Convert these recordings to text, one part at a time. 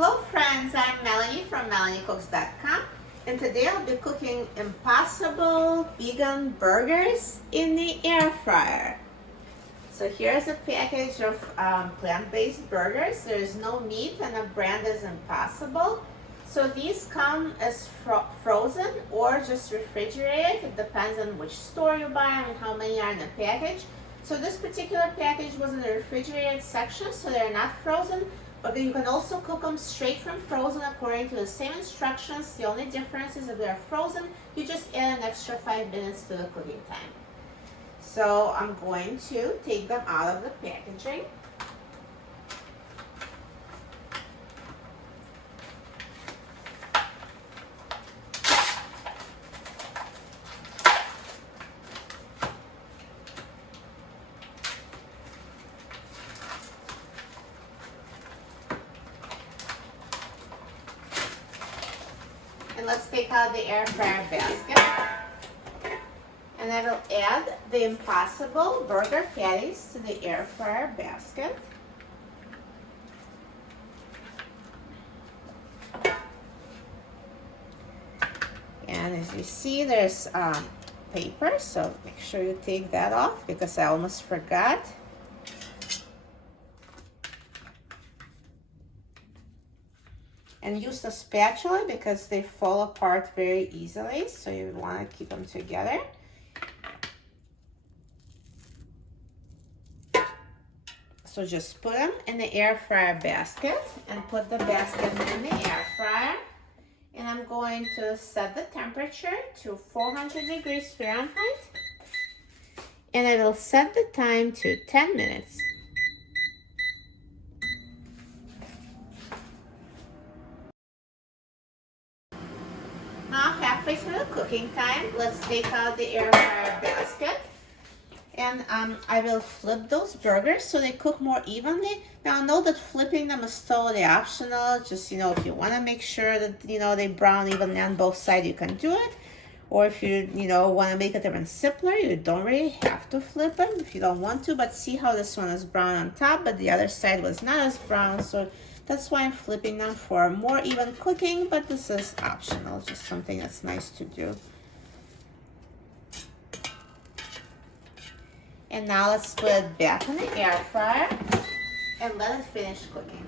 Hello friends, I'm Melanie from MelanieCooks.com, and today I'll be cooking impossible vegan burgers in the air fryer. So here's a package of plant-based burgers. There's no meat and the brand is Impossible. So these come as frozen or just refrigerated. It depends on which store you buy and how many are in the package. So this particular package was in the refrigerated section, so they're not frozen. But you can also cook them straight from frozen according to the same instructions. The only difference is if they're frozen, you just add an extra 5 minutes to the cooking time. So I'm going to take them out of the packaging. And let's take out the air fryer basket. And I will add the Impossible burger patties to the air fryer basket. And as you see, there's paper, so make sure you take that off because I almost forgot. And use the spatula because they fall apart very easily, so you want to keep them together. So just put them in the air fryer basket and put the basket in the air fryer. And I'm going to set the temperature to 400 degrees Fahrenheit. And I will set the time to 10 minutes. Now halfway through the cooking time, let's take out the air fryer basket. And I will flip those burgers so they cook more evenly. Now know that flipping them is totally optional. Just, if you want to make sure that, they brown evenly on both sides, you can do it. Or if you, want to make it even simpler, you don't really have to flip them if you don't want to. But see how this one is brown on top, but the other side was not as brown. So that's why I'm flipping them for more even cooking, but this is optional, just something that's nice to do. And now let's put it back in the air fryer and let it finish cooking.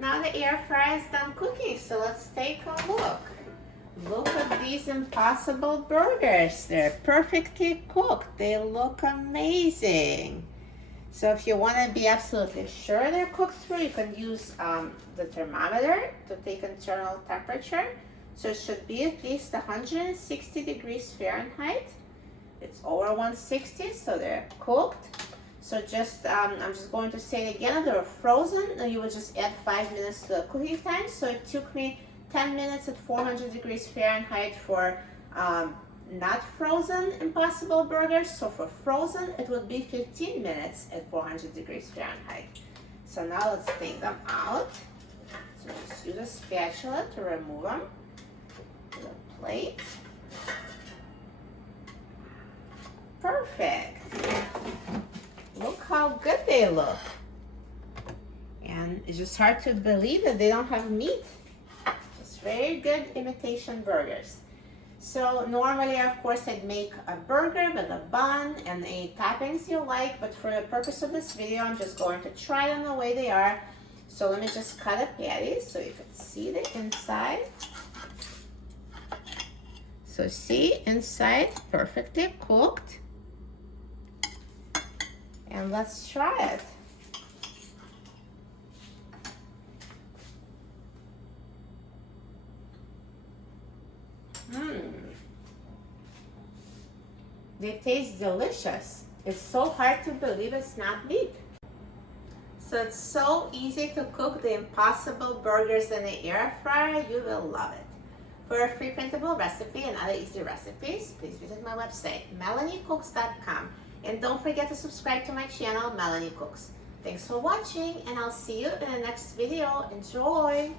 Now the air fryer is done cooking, so let's take a look. Look at these Impossible burgers. They're perfectly cooked. They look amazing. So if you want to be absolutely sure they're cooked through, you can use the thermometer to take internal temperature. So it should be at least 160 degrees Fahrenheit. It's over 160, so they're cooked. So just, I'm just going to say it again, if they were frozen, then you would just add 5 minutes to the cooking time. So it took me 10 minutes at 400 degrees Fahrenheit for not frozen Impossible burgers. So for frozen, it would be 15 minutes at 400 degrees Fahrenheit. So now let's take them out. So just use a spatula to remove them to the plate. Perfect. Look how good they look. And it's just hard to believe that they don't have meat. Just very good imitation burgers. So normally, of course, I'd make a burger with a bun and the toppings you like, but for the purpose of this video, I'm just going to try them the way they are. So let me just cut a patty so you can see the inside. So see, inside perfectly cooked. And let's try it. They taste delicious. It's so hard to believe it's not meat. So it's so easy to cook the Impossible burgers in the air fryer. You will love it. For a free printable recipe and other easy recipes, please visit my website, MelanieCooks.com. And don't forget to subscribe to my channel, Melanie Cooks. Thanks for watching, and I'll see you in the next video. Enjoy!